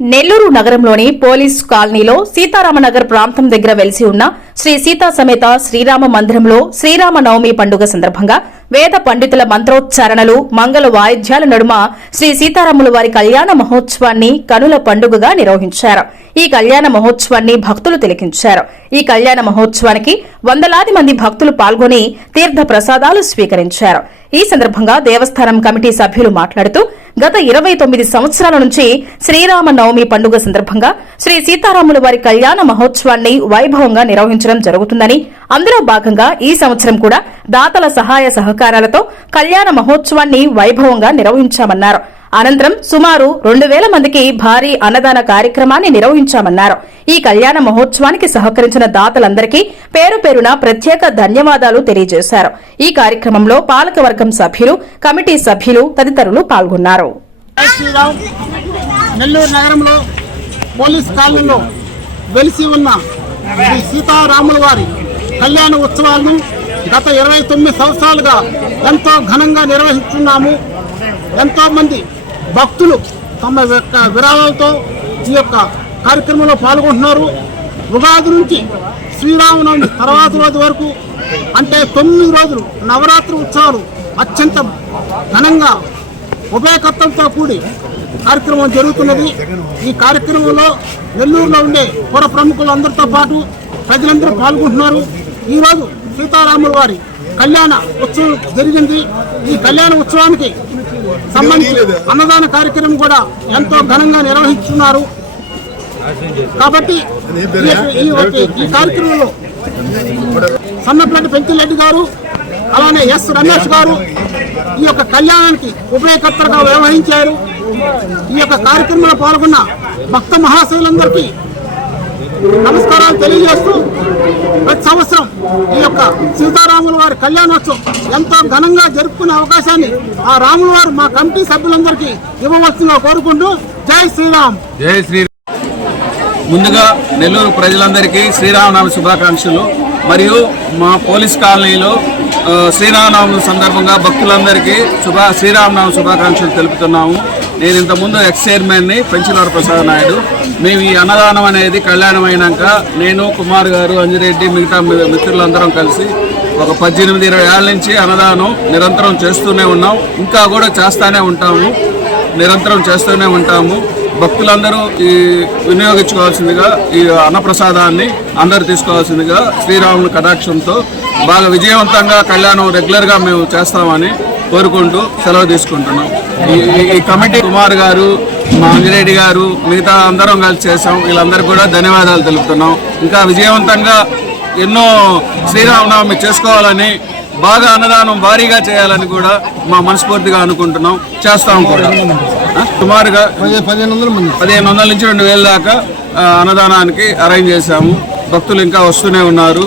నెల్లూరు నగరంలోని పోలీసు కాలనీలో సీతారామనగర్ ప్రాంతం దగ్గర వెలిసి ఉన్న శ్రీ సీతా సమేత శ్రీరామ మందిరంలో శ్రీరామ నవమి పండుగ సందర్భంగా వేద పండితుల మంత్రోచ్చారణలు మంగళ వాయిద్యాల నడుమ శ్రీ సీతారాముల వారి కళ్యాణ మహోత్సవాన్ని కనుల పండుగగా నిర్వహించారు. ఈ కళ్యాణ మహోత్సవాన్ని భక్తులు తిలకించారు. ఈ కళ్యాణ మహోత్సవానికి వందలాది మంది భక్తులు పాల్గొని తీర్థ ప్రసాదాలు స్వీకరించారు. ఈ సందర్భంగా దేవస్థానం కమిటీ సభ్యులు మాట్లాడుతూ గత 29 సంవత్సరాల నుంచి శ్రీరామ నవమి పండుగ సందర్భంగా శ్రీ సీతారాముల వారి కళ్యాణ మహోత్సవాన్ని వైభవంగా నిర్వహించడం జరుగుతుందని, అందులో భాగంగా ఈ సంవత్సరం కూడా దాతల సహాయ సహకారాలతో కళ్యాణ మహోత్సవాన్ని వైభవంగా నిర్వహించామన్నారు. అనంతరం సుమారు 2000 మందికి భారీ అన్నదాన కార్యక్రమాన్ని నిర్వహించామన్నారు. ఈ కళ్యాణ మహోత్సవానికి సహకరించిన దాతలందరికీ పేరు పేరున ప్రత్యేక ధన్యవాదాలు తెలియజేశారు. ఈ కార్యక్రమంలో పాలకవర్గం సభ్యులు, కమిటీ సభ్యులు తదితరులు పాల్గొన్నారు. నెల్లూరు నగరంలో పోలీస్ కాలనీలో వెలిసి ఉన్న శ్రీ సీతారాముల వారి కళ్యాణ ఉత్సవాలను గత 29 సంవత్సరాలుగా ఎంతో ఘనంగా నిర్వహిస్తున్నాము. ఎంతో మంది భక్తులు తమ యొక్క విరాళాలతో ఈ యొక్క కార్యక్రమంలో పాల్గొంటున్నారు. ఉగాది నుంచి శ్రీరామనవమి తర్వాత రోజు వరకు అంటే 9 రోజులు నవరాత్రి ఉత్సవాలు అత్యంత ఘనంగా ఉభయకర్తలతో కూడి కార్యక్రమం జరుగుతున్నది. ఈ కార్యక్రమంలో నెల్లూరులో ఉండే పుర ప్రముఖులందరితో పాటు ప్రజలందరూ పాల్గొంటున్నారు. ఈరోజు సీతారాముల వారి కళ్యాణ ఉత్సవం జరిగింది. ఈ కళ్యాణ ఉత్సవానికి సంబంధించి అన్నదాన కార్యక్రమం కూడా ఎంతో ఘనంగా నిర్వహిస్తున్నారు. కాబట్టి ఈ కార్యక్రమంలో సన్నపల్లి పెంచిరెడ్డి గారు, అలానే ఎస్ రమేష్ గారు ఈ యొక్క కళ్యాణానికి ఉభయకర్తలుగా వ్యవహరించారు. ఈ యొక్క కార్యక్రమంలో పాల్గొన్న భక్త మహాశయులందరికీ నమస్కారాలు తెలియజేస్తూ ప్రతి సంవత్సరం ఈ యొక్క సీతారాముల వారి కళ్యాణోత్సవం ఎంతో ఘనంగా జరుపుకునే అవకాశాన్ని ఆ రాముల వారు మా కమిటీ సభ్యులందరికీ ఇవ్వవలసిందిగా కోరుకుంటూ జై శ్రీరామ్. జై శ్రీరామ్. ముందుగా నెల్లూరు ప్రజలందరికీ శ్రీరామనవమి శుభాకాంక్షలు. మరియు మా పోలీస్ కాలనీలో శ్రీరామనవమి సందర్భంగా భక్తులందరికీ శ్రీరామనవమి శుభాకాంక్షలు తెలుపుతున్నాము. నేను ఇంతకుముందు ఎక్స్ చైర్మన్ని పెంచిలవాడ ప్రసాద్ నాయుడు. మేము ఈ అన్నదానం అనేది కళ్యాణం అయినాక నేను, కుమార్ గారు, అంజిరెడ్డి, మిగతా మిత్రులందరం కలిసి ఒక 18-20 ఏళ్ళ నుంచి అన్నదానం నిరంతరం చేస్తూనే ఉన్నాం. ఇంకా కూడా నిరంతరం చేస్తూనే ఉంటాము. భక్తులందరూ ఈ వినియోగించుకోవాల్సిందిగా, ఈ అన్నప్రసాదాన్ని అందరూ తీసుకోవాల్సిందిగా శ్రీరాముని కటాక్షంతో బాగా విజయవంతంగా కళ్యాణం రెగ్యులర్గా మేము చేస్తామని కోరుకుంటూ సెలవు తీసుకుంటున్నాం. ఈ కమిటీ కుమార్ గారు, మా అంజిరెడ్డి గారు, మిగతా అందరం కలిసి చేసాం. వీళ్ళందరికీ కూడా ధన్యవాదాలు తెలుపుతున్నాం. ఇంకా విజయవంతంగా ఎన్నో శ్రీరామనవమి చేసుకోవాలని, బాగా అన్నదానం భారీగా చేయాలని కూడా మా మనస్ఫూర్తిగా అనుకుంటున్నాం. చేస్తాం కూడా. సుమారుగా 1500 నుంచి 2000 దాకా అన్నదానానికి అరేంజ్ చేశాము. భక్తులు ఇంకా వస్తూనే ఉన్నారు.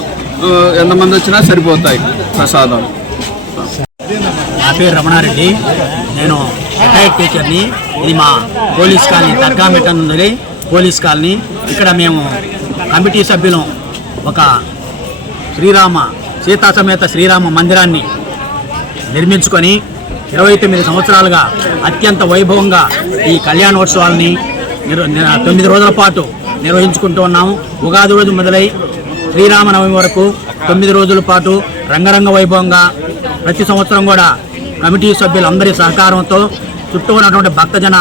ఎంతమంది వచ్చినా సరిపోతాయి ప్రసాదాలు. నా పేరు రమణారెడ్డి. నేను రిటైర్డ్ టీచర్ని. ఇది మా పోలీస్ కాలనీ దర్గామెట్టన్ ఉంది పోలీస్ కాలనీ. ఇక్కడ మేము కమిటీ సభ్యులం ఒక సీతా సమేత శ్రీరామ మందిరాన్ని నిర్మించుకొని 29 సంవత్సరాలుగా అత్యంత వైభవంగా ఈ కళ్యాణోత్సవాలని 9 రోజుల పాటు నిర్వహించుకుంటూ ఉన్నాము. ఉగాది రోజు మొదలై శ్రీరామనవమి వరకు 9 రోజుల పాటు రంగరంగ వైభవంగా ప్రతి సంవత్సరం కూడా కమిటీ సభ్యులందరి సహకారంతో, చుట్టూ ఉన్నటువంటి భక్తజన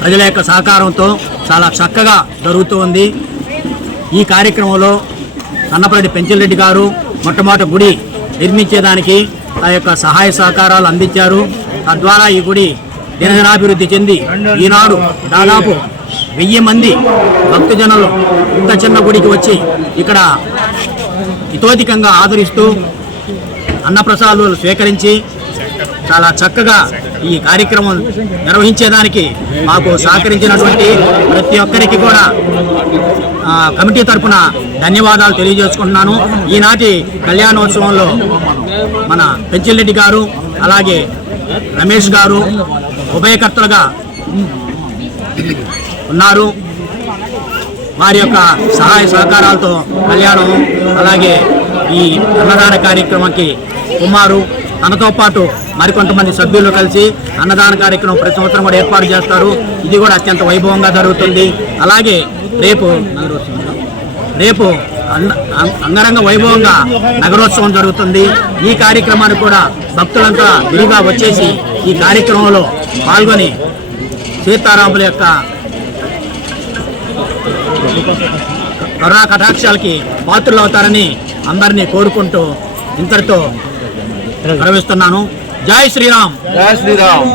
ప్రజల యొక్క సహకారంతో చాలా చక్కగా జరుగుతూ ఉంది. ఈ కార్యక్రమంలో సన్నపల్లి పెంచిరెడ్డి గారు మొట్టమొదటి గుడి నిర్మించేదానికి ఆ యొక్క సహాయ సహకారాలు అందించారు. తద్వారా ఈ గుడి దినదినాభివృద్ధి చెంది ఈనాడు దాదాపు 1000 మంది భక్తజనులు ఇంత చిన్న గుడికి వచ్చి ఇక్కడ ఇతోధికంగా ఆదరిస్తూ అన్నప్రసాదాలు స్వీకరించి చాలా చక్కగా ఈ కార్యక్రమం నిర్వహించేదానికి మాకు సహకరించినటువంటి ప్రతి ఒక్కరికి కూడా కమిటీ తరఫున ధన్యవాదాలు తెలియజేసుకుంటున్నాను. ఈనాటి కళ్యాణోత్సవంలో మన పెంచిరెడ్డి గారు, అలాగే రమేష్ గారు ఉభయకర్తలుగా ఉన్నారు. వారి యొక్క సహాయ సహకారాలతో కళ్యాణం, అలాగే ఈ అన్నదాన కార్యక్రమానికి కుమారు, తనతో పాటు మరికొంతమంది సభ్యులు కలిసి అన్నదాన కార్యక్రమం ప్రతి సంవత్సరం కూడా ఏర్పాటు చేస్తారు. ఇది కూడా అత్యంత వైభవంగా జరుగుతుంది. అలాగే రేపు అంగరంగ వైభవంగా నగరోత్సవం జరుగుతుంది. ఈ కార్యక్రమానికి కూడా భక్తులంతా విరిగా వచ్చేసి ఈ కార్యక్రమంలో పాల్గొని సీతారాముల యొక్క కరుణా కటాక్షాలకి పాత్రలు అవుతారని అందరినీ కోరుకుంటూ ఇంతటితో ప్రవేశిస్తున్నాను. జై శ్రీరామ్. జై శ్రీరామ్.